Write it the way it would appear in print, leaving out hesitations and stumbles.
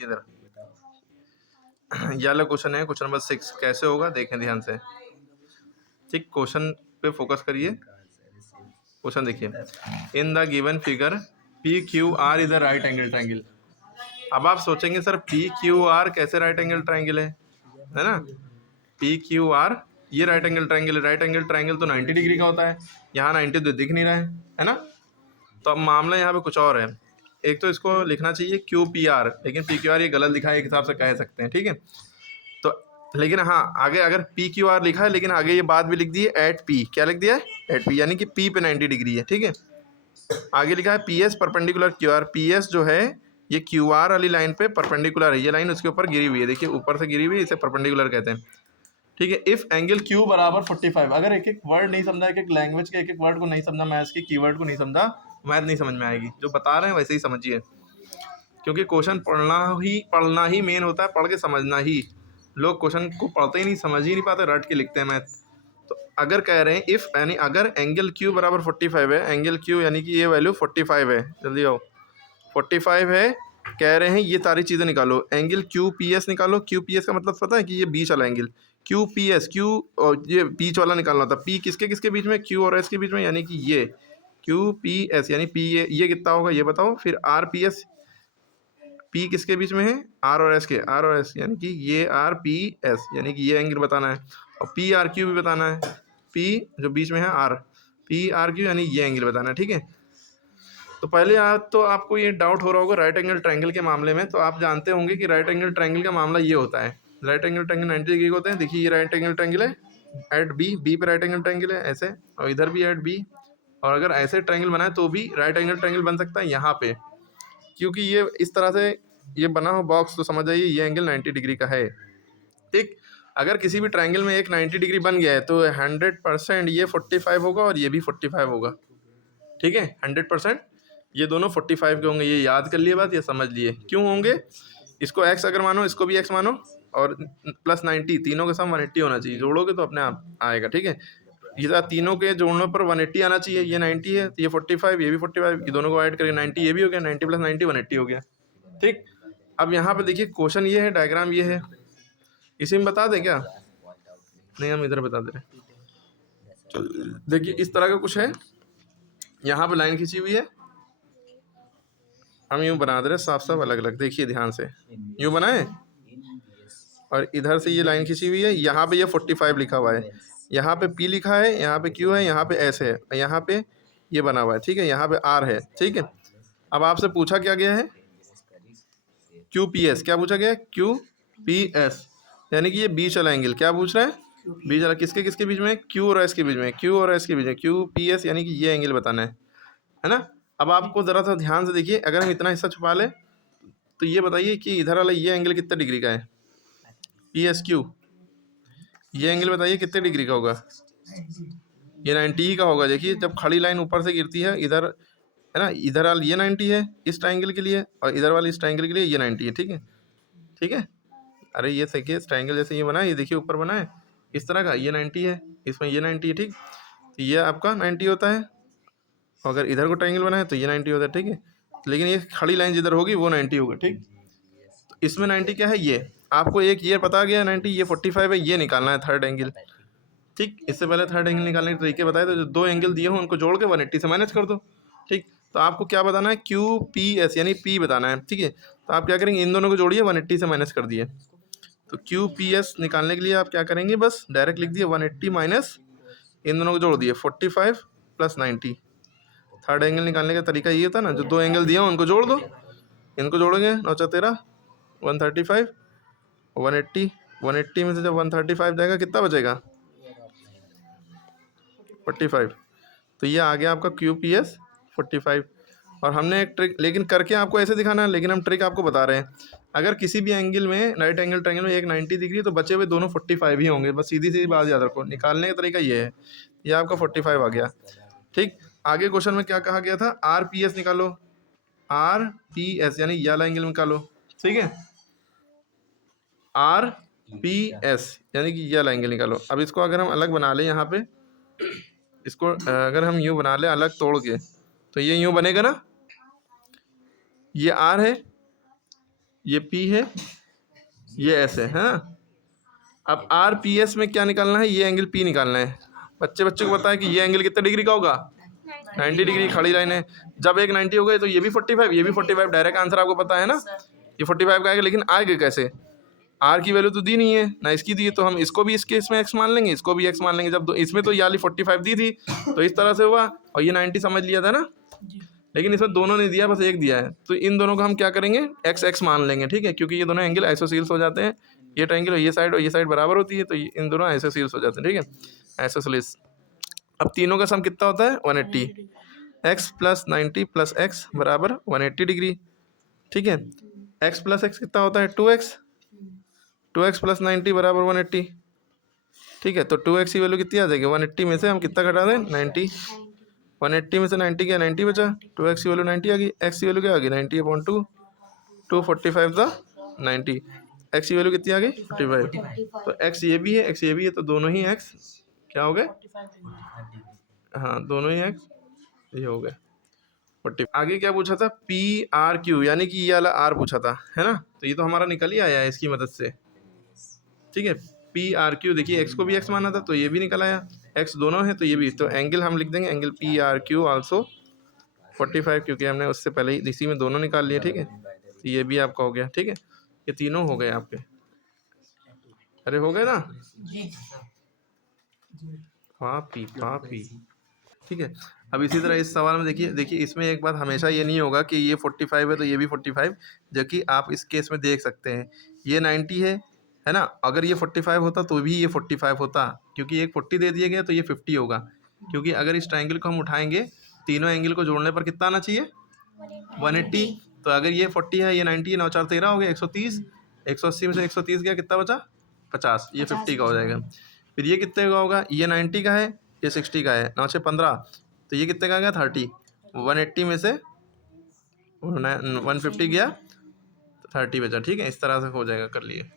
इधर ये वाला क्वेश्चन है, क्वेश्चन नंबर 6। कैसे होगा देखें ध्यान से, ठीक। क्वेश्चन पे फोकस करिए। क्वेश्चन देखिए, in the given figure P Q R is the right angle triangle. अब आप सोचेंगे सर पी क्यू आर कैसे राइट एंगल ट्रायंगल है ना। पी क्यू आर ये राइट एंगल ट्रायंगल है। राइट एंगल ट्रायंगल तो 90 डिग्री का होता है, यहाँ 90 तो दिख नहीं रहा है ना। तो अब मामला यहाँ पे कुछ और है। एक तो इसको लिखना चाहिए क्यू पी आर, लेकिन पी क्यू आर ये गलत लिखा है, एक हिसाब से कह सकते हैं, ठीक है। तो लेकिन हाँ आगे अगर पी क्यू आर लिखा है, लेकिन आगे ये बात भी लिख दी है एट पी। क्या लिख दिया है? एट पी, यानी कि पी पे 90 डिग्री है, ठीक है। आगे लिखा है P S perpendicular Q R. P S जो है ये क्यू आर वाली लाइन पे परपेंडिकुलर है, ये लाइन उसके ऊपर गिरी हुई है, देखिए ऊपर से गिरी हुई है, इसे परपेंडिकुलर कहते हैं, ठीक है। इफ एंगल क्यू बराबर 45, अगर एक एक वर्ड नहीं समझा, एक एक लैंग्वेज के एक एक वर्ड को नहीं समझा, मैथ्स के कीवर्ड को नहीं समझा, मैथ नहीं समझ में आएगी। जो बता रहे हैं वैसे ही समझिए, क्योंकि क्वेश्चन पढ़ना ही मेन होता है, पढ़ के समझना ही। लोग क्वेश्चन को पढ़ते ही नहीं, समझ ही नहीं पाते, रट के लिखते हैं मैथ। तो अगर कह रहे हैं इफ यानी अगर एंगल क्यू बराबर 45 है, एंगल क्यू यानी कि ये वैल्यू 45 है, जल्दी आओ 45 है, कह रहे हैं ये सारी चीज़ें निकालो। एंगल क्यू पी एस निकालो। क्यू पी एस का मतलब पता है कि ये बीच वाला angle Q P S, Q और ये बीच वाला निकालना था। पी किसके किसके बीच में? क्यू और एस के बीच में, यानी कि ये क्यू पी एस यानी पी ये कितना होगा ये बताओ। फिर आर पी एस, पी किसके बीच में है? आर और एस के, आर और एस यानी कि ये आर पी एस यानी कि ये एंगल बताना है, और पी आर क्यू भी बताना है। पी जो बीच में है आर, पी आर क्यू यानी ये एंगल बताना है, ठीक है। तो पहले तो आपको ये डाउट हो रहा होगा राइट एंगल ट्रायंगल के मामले में। तो आप जानते होंगे कि राइट एंगल ट्रायंगल का मामला ये होता है। राइट एंगल ट्रायंगल 90 डिग्री के होते हैं। देखिए ये राइट एंगल ट्रायंगल है एट बी, बी पे राइट एंगल ट्रायंगल है ऐसे, और इधर भी एट बी। और अगर ऐसे ट्रायंगल बनाए तो भी राइट एंगल ट्रायंगल बन सकता है यहाँ पे, क्योंकि ये इस तरह से ये बना हो बॉक्स, तो समझ जाइए ये एंगल 90 डिग्री का है, ठीक। अगर किसी भी ट्रायंगल में एक 90 डिग्री बन गया है तो 100% ये 45 होगा और ये भी 45 होगा, ठीक है। 100% ये दोनों 45 के होंगे। ये याद कर लिए बात, ये समझ लिए क्यों होंगे। इसको x अगर मानो, इसको भी x मानो, और प्लस 90, तीनों के साथ 180 होना चाहिए। जोड़ोगे तो अपने आप आएगा, ठीक है। ये तीनों के जोड़ने पर 180 आना चाहिए। ये 90 है तो ये 45, ये भी 45, ये दोनों को ऐड करके 90 ये भी हो गया, 90 प्लस 90 180 हो गया, ठीक। अब यहाँ पे देखिए क्वेश्चन ये है, डायग्राम ये है, इसी में बता दें क्या? नहीं, हम इधर बता दे रहे। देखिए इस तरह का कुछ है, यहाँ पे लाइन खींची हुई है, हम यूँ बना दे रहे साफ साफ अलग अलग, देखिए ध्यान से, यूँ बनाए, और इधर से ये लाइन खींची हुई है। यहाँ पे ये 45 लिखा हुआ है, यहाँ पे P लिखा है, यहाँ पे Q है, यहाँ पे S है, यहाँ पे ये बना हुआ है, ठीक है। यहाँ पे R है, ठीक है। अब आपसे पूछा क्या गया है? QPS। क्या पूछा गया है? QPS यानी कि ये बीच वाला एंगल। क्या पूछ रहा है? बीच वाला। किसके किसके बीच में? Q और S के बीच में, Q और S के बीच में, QPS यानी कि ये एंगल बताना है ना। अब आपको ज़रा सा ध्यान से देखिए, अगर हम इतना हिस्सा छुपा लें तो ये बताइए कि इधर वाला ये एंगल कितने डिग्री का है? PSQ, ये एंगल बताइए कितने डिग्री का होगा? ये 90 ही का होगा। देखिए जब खड़ी लाइन ऊपर से गिरती है इधर, है ना, इधर वाला ये 90 है इस ट्रायंगल के लिए, और इधर वाली इस ट्रायंगल के लिए ये 90 है, ठीक है, ठीक है। अरे ये देखिए इस ट्रायंगल जैसे ये बना है, ये देखिए ऊपर बना है इस तरह का, ये 90 है, इसमें ये 90 है, ठीक। तो ये आपका 90 होता है, अगर इधर को ट्रायंगल बना है तो ये 90 होता है, ठीक है। लेकिन ये खड़ी लाइन जिधर होगी वो 90 होगा, ठीक। तो इसमें 90 क्या है? ये आपको एक ये पता गया 90, ये 45 है, ये निकालना है थर्ड एंगल, ठीक। इससे पहले थर्ड एंगल निकालने के तरीके बताए, तो जो दो एंगल दिए हो उनको जोड़ के 180 से माइनस कर दो, ठीक। तो आपको क्या बताना है? QPS यानी P बताना है, ठीक है। तो आप क्या करेंगे? इन दोनों को जोड़िए, 180 से माइनस कर दिए। तो QPS निकालने के लिए आप क्या करेंगे? बस डायरेक्ट लिख दिए 180 माइनस, इन दोनों को जोड़ दिए 45 प्लस 90। थर्ड एंगल निकालने का तरीका ये था ना, जो दो एंगल दिए हो उनको जोड़ दो, इनको जोड़ोगे 9 × 13 135, 180, 180 में से जब 135 जाएगा कितना बचेगा? 45। तो ये आ गया आपका QPS 45। और हमने एक ट्रिक, लेकिन करके आपको ऐसे दिखाना है, लेकिन हम ट्रिक आपको बता रहे हैं। अगर किसी भी एंगल में, राइट एंगल ट्रायंगल में एक 90 डिग्री, तो बचे हुए दोनों 45 ही होंगे। बस सीधी सीधी बात याद रखो, निकालने का तरीका ये है। ये आपका 45 आ गया, ठीक। आगे क्वेश्चन में क्या कहा गया था? RPS निकालो, RPS यानी ये वाला एंगल निकालो, ठीक है। RPS यानी कि ये वाला एंगल निकालो। अब इसको अगर हम अलग बना लें, यहाँ पे इसको अगर हम यूँ बना लें अलग तोड़ के, तो ये यूँ बनेगा ना, ये R है, ये पी है, ये एस है ना। अब आर पी एस में क्या निकालना है, ये एंगल पी निकालना है। बच्चे को पता है कि ये एंगल कितने डिग्री का होगा, 90 डिग्री। खड़ी लाइन है, जब एक 90 हो गए तो ये भी 45, ये भी 45, डायरेक्ट आंसर आपको पता है ना, ये 45 का आएगा। लेकिन आएगा कैसे, आर की वैल्यू तो दी नहीं है ना, इसकी दी है, तो हम इसको भी इसके इसमें एक्स मान लेंगे, इसको भी एक्स मान लेंगे। जब इसमें तो ये वाली 45 दी थी तो इस तरह से हुआ, और ये 90 समझ लिया था ना, लेकिन इसमें दोनों ने दिया, बस एक दिया है। तो इन दोनों को हम क्या करेंगे, एक्स एक्स मान लेंगे, ठीक है, क्योंकि ये दोनों एंगल आइसोसील्स हो जाते हैं। ये ट्रायंगल ये साइड और ये साइड बराबर होती है, तो इन दोनों आइसोसील्स हो जाते हैं, ठीक है, आइसोसील्स। अब तीनों का सम कितना होता है, 180। एक्स प्लस 90 प्लस एक्स बराबर 180 डिग्री, ठीक है। एक्स प्लस एक्स कितना होता है, 2x, 2x प्लस 90 बराबर 180, ठीक है। तो 2x की वैल्यू कितनी आ जाएगी, 180 में से हम कितना घटा दें, 90। 180 में से 90 क्या, 90 बचा, 2x की वैल्यू 90 आ गई, x की वैल्यू क्या आ गई, 90/2, 245 था 90, x की वैल्यू कितनी आ गई, 45। तो x ये भी है, x ये भी है, तो दोनों ही x क्या हो गए, हाँ दोनों ही x ये हो गए 40। आगे क्या पूछा था, पी आर क्यू, यानी कि ये वाला आर पूछा था, है ना। तो ये तो हमारा निकल ही आया है इसकी मदद से, ठीक है। पी आर क्यू, देखिए एक्स को भी एक्स माना था तो ये भी निकल आया, एक्स दोनों है तो ये भी। तो एंगल हम लिख देंगे, angle P R Q also 45, क्योंकि हमने उससे पहले ही इसी में दोनों निकाल लिए, ठीक है। तो ये भी आपका हो गया, ठीक है, ये तीनों हो गए आपके। अरे हो गए ना, पापी, ठीक है। अब इसी तरह इस सवाल में देखिए इसमें एक बात हमेशा ये नहीं होगा कि ये 45 है तो ये भी 45, जबकि आप इस केस में देख सकते हैं ये 90 है ना। अगर ये 45 होता तो भी ये 45 होता, क्योंकि एक 40 दे दिया गया तो ये 50 होगा। क्योंकि अगर इस ट्रायंगल को हम उठाएंगे, तीनों एंगल को जोड़ने पर कितना आना चाहिए, 180। तो अगर ये 40 है, ये 90 है, 9 4 13 हो गया 130, 180 में से 130 गया, कितना बचा 50, ये 50 का हो जाएगा। फिर ये कितने का होगा, ये 90 का है, ये 60 का है, 9 6 15, तो ये कितने का आ गया 30। 180 में से 150 गया तो 30 बचा, ठीक है। इस तरह से हो जाएगा, कर लिए।